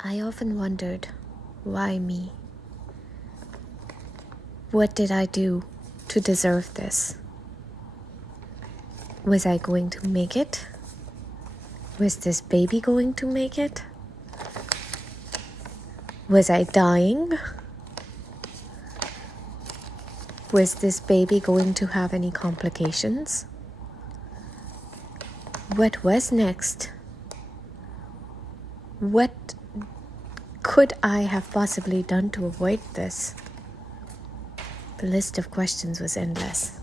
I often wondered, why me? What did I do to deserve this? Was I going to make it? Was this baby going to make it? Was I dying? Was this baby going to have any complications? What was next? What could I have possibly done to avoid this? The list of questions was endless.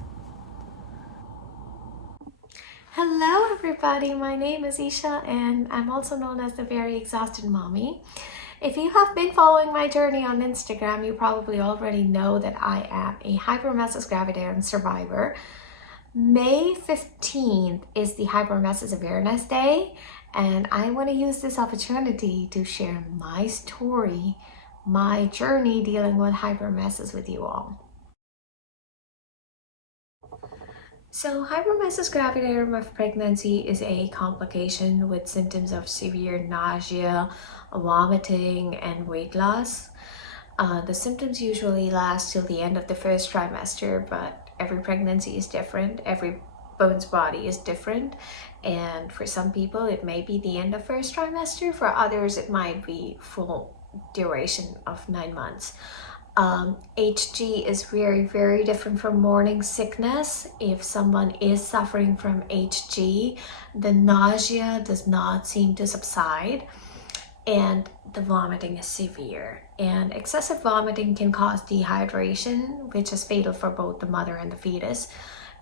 Hello everybody, my name is Isha and I'm also known as the Very Exhausted Mommy. If you have been following my journey on Instagram, you probably already know that I am a Hyperemesis Gravidarum survivor. May 15th is the Hyperemesis Awareness Day, and I want to use this opportunity to share my story, my journey dealing with hyperemesis with you all. So Hyperemesis gravidarum of pregnancy is a complication with symptoms of severe nausea, vomiting, and weight loss. The symptoms usually last till the end of the first trimester, but every pregnancy is different. Every woman's body is different. And for some people, it may be the end of first trimester. For others, it might be full duration of 9 months. HG is very, very different from morning sickness. If someone is suffering from HG, the nausea does not seem to subside and the vomiting is severe. And excessive vomiting can cause dehydration, which is fatal for both the mother and the fetus.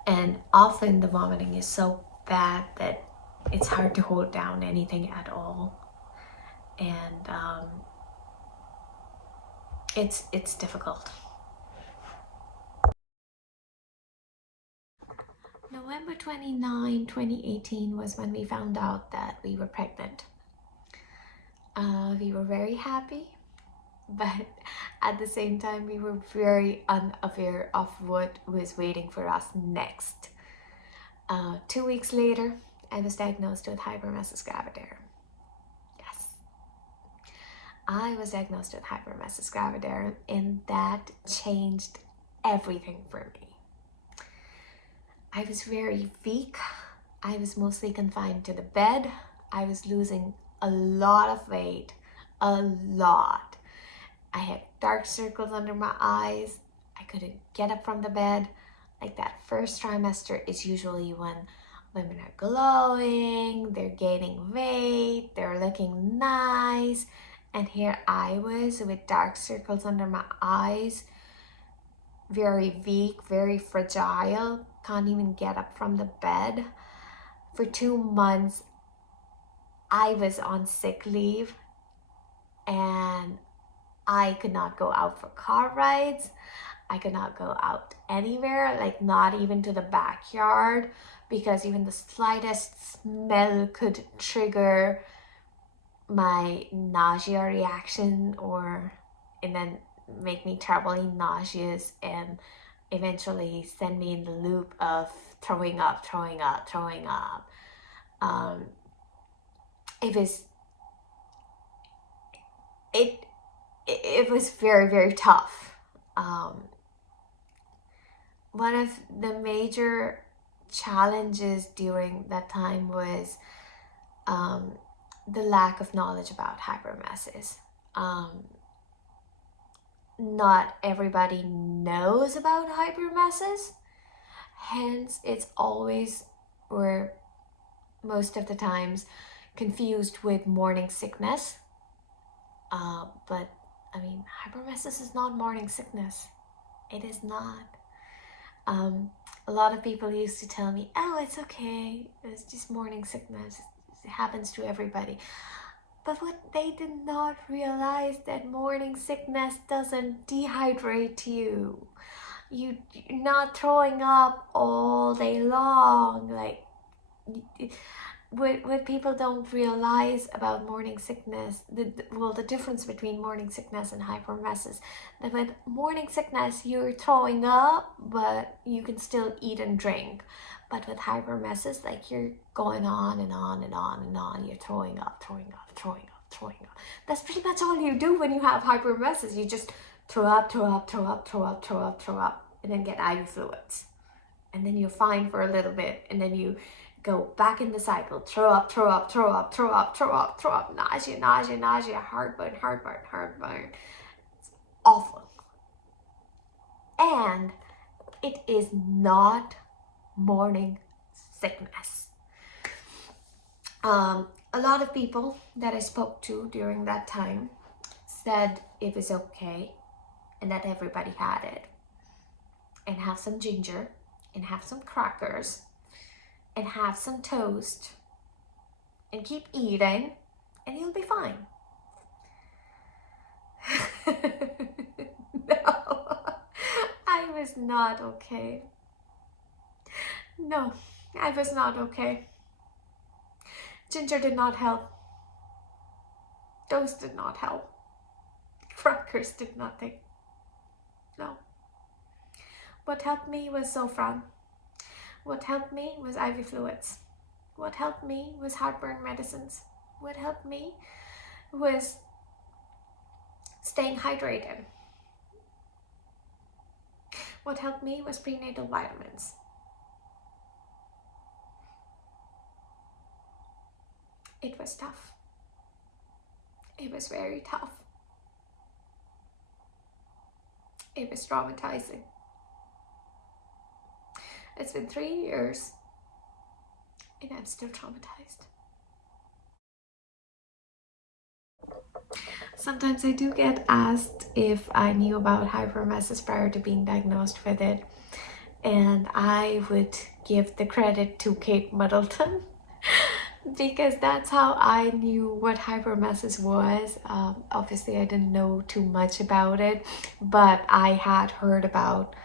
And often the vomiting is so bad that it's hard to hold down anything at all. And it's difficult. November 29, 2018 was when we found out that we were pregnant. We were very happy, but at the same time we were very unaware of what was waiting for us next. 2 weeks later, I was diagnosed with Hyperemesis gravidarum. I was diagnosed with Hyperemesis gravidarum, and that changed everything for me. I was very weak. I was mostly confined to the bed. I was losing a lot of weight, a lot. I had dark circles under my eyes. I couldn't get up from the bed. Like, that first trimester is usually when women are glowing, they're gaining weight, they're looking nice. And here I was with dark circles under my eyes, very weak, very fragile, can't even get up from the bed. For 2 months, I was on sick leave and I could not go out for car rides. I could not go out anywhere, like not even to the backyard, because even the slightest smell could trigger my nausea reaction and then make me terribly nauseous and eventually send me in the loop of throwing up. It was very, very tough. One of the major challenges during that time was the lack of knowledge about hyperemesis. Not everybody knows about hyperemesis, hence it's always, or most of the times, confused with morning sickness. But I mean, hyperemesis is not morning sickness. It is not. A lot of people used to tell me, oh, it's okay, it's just morning sickness, it happens to everybody. But what they did not realize, that morning sickness doesn't dehydrate you. You're not throwing up all day long. Like, what people don't realize about morning sickness, the difference between morning sickness and hyperemesis, that with morning sickness you're throwing up but you can still eat and drink, but with hyperemesis, like, you're going on and on and on and on, you're throwing up. throwing up. That's pretty much all you do when you have hyperemesis. You just throw up, throw up, throw up, throw up, throw up, throw up, and then get IV fluids. And then you're fine for a little bit, and then you go back in the cycle. Throw up, throw up, throw up, throw up, throw up, throw up, nausea, nausea, nausea, heartburn, heartburn, heartburn. It's awful. And it is not morning sickness. A lot of people that I spoke to during that time said it was okay and that everybody had it. And have some ginger and have some crackers and have some toast and keep eating and you'll be fine. No, I was not okay. No, I was not okay. Ginger did not help. Toast did not help. Crackers did nothing. No. What helped me was Zofran. What helped me was IV fluids. What helped me was heartburn medicines. What helped me was staying hydrated. What helped me was prenatal vitamins. It was tough. It was very tough. It was traumatizing. It's been 3 years and I'm still traumatized. Sometimes I do get asked if I knew about hyperemesis prior to being diagnosed with it, and I would give the credit to Kate Middleton because that's how I knew what hyperemesis was. Obviously I didn't know too much about it, but I had heard about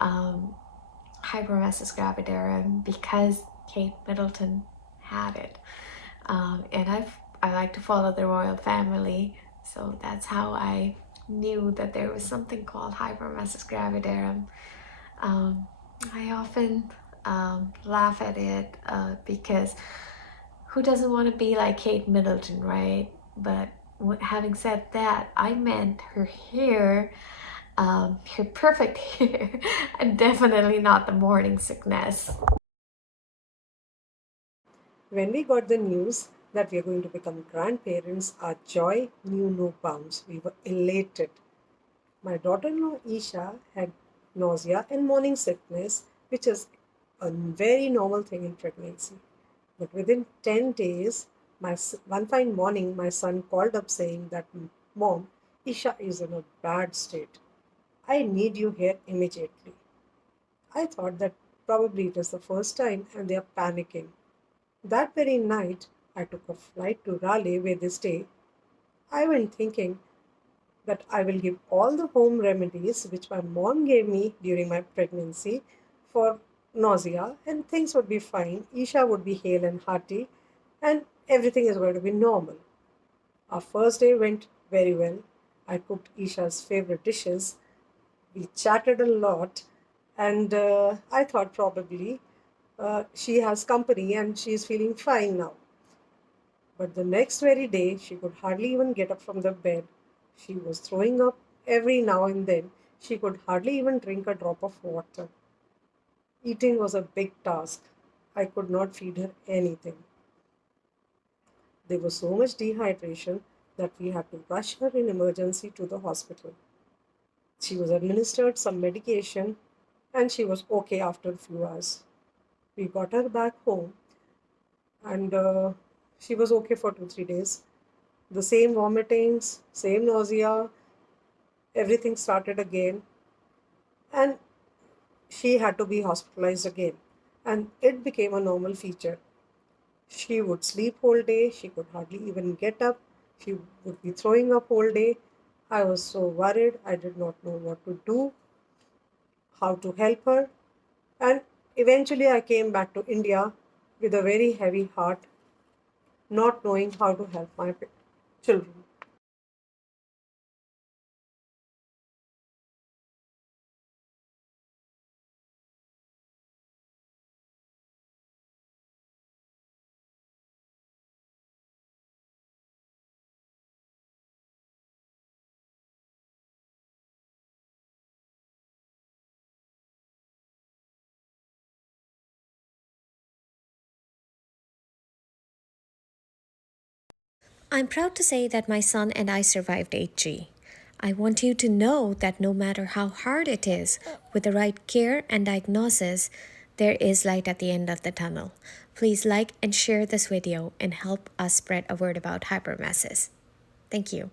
Hyperemesis gravidarum because Kate Middleton had it, and I like to follow the royal family, so that's how I knew that there was something called Hyperemesis gravidarum. I often laugh at it because who doesn't want to be like Kate Middleton, right? But having said that, I meant her hair, her perfect hair, and definitely not the morning sickness. When we got the news that we are going to become grandparents, our joy knew no bounds. We were elated. My daughter-in-law Isha had nausea and morning sickness, which is a very normal thing in pregnancy. But within 10 days, one fine morning, my son called up saying that, Mom, Isha is in a bad state. I need you here immediately. I thought that probably it is the first time and they are panicking. That very night, I took a flight to Raleigh where they stay. I went thinking that I will give all the home remedies which my mom gave me during my pregnancy for nausea and things would be fine. Isha would be hale and hearty and everything is going to be normal. Our first day went very well. I cooked Isha's favorite dishes. We chatted a lot and I thought probably she has company and she is feeling fine now. But the next very day, she could hardly even get up from the bed. She was throwing up every now and then. She could hardly even drink a drop of water. Eating was a big task. I could not feed her anything. There was so much dehydration that we had to rush her in emergency to the hospital. She was administered some medication and she was okay after a few hours. We got her back home and she was okay for 2-3 days. The same vomitings, same nausea, everything started again, and she had to be hospitalized again. And it became a normal feature. She would sleep whole day, she could hardly even get up, she would be throwing up whole day. I was so worried, I did not know what to do, how to help her. And eventually I came back to India with a very heavy heart, not knowing how to help my children. I'm proud to say that my son and I survived 8G. I want you to know that no matter how hard it is, with the right care and diagnosis, there is light at the end of the tunnel. Please like and share this video and help us spread a word about hyperemesis. Thank you.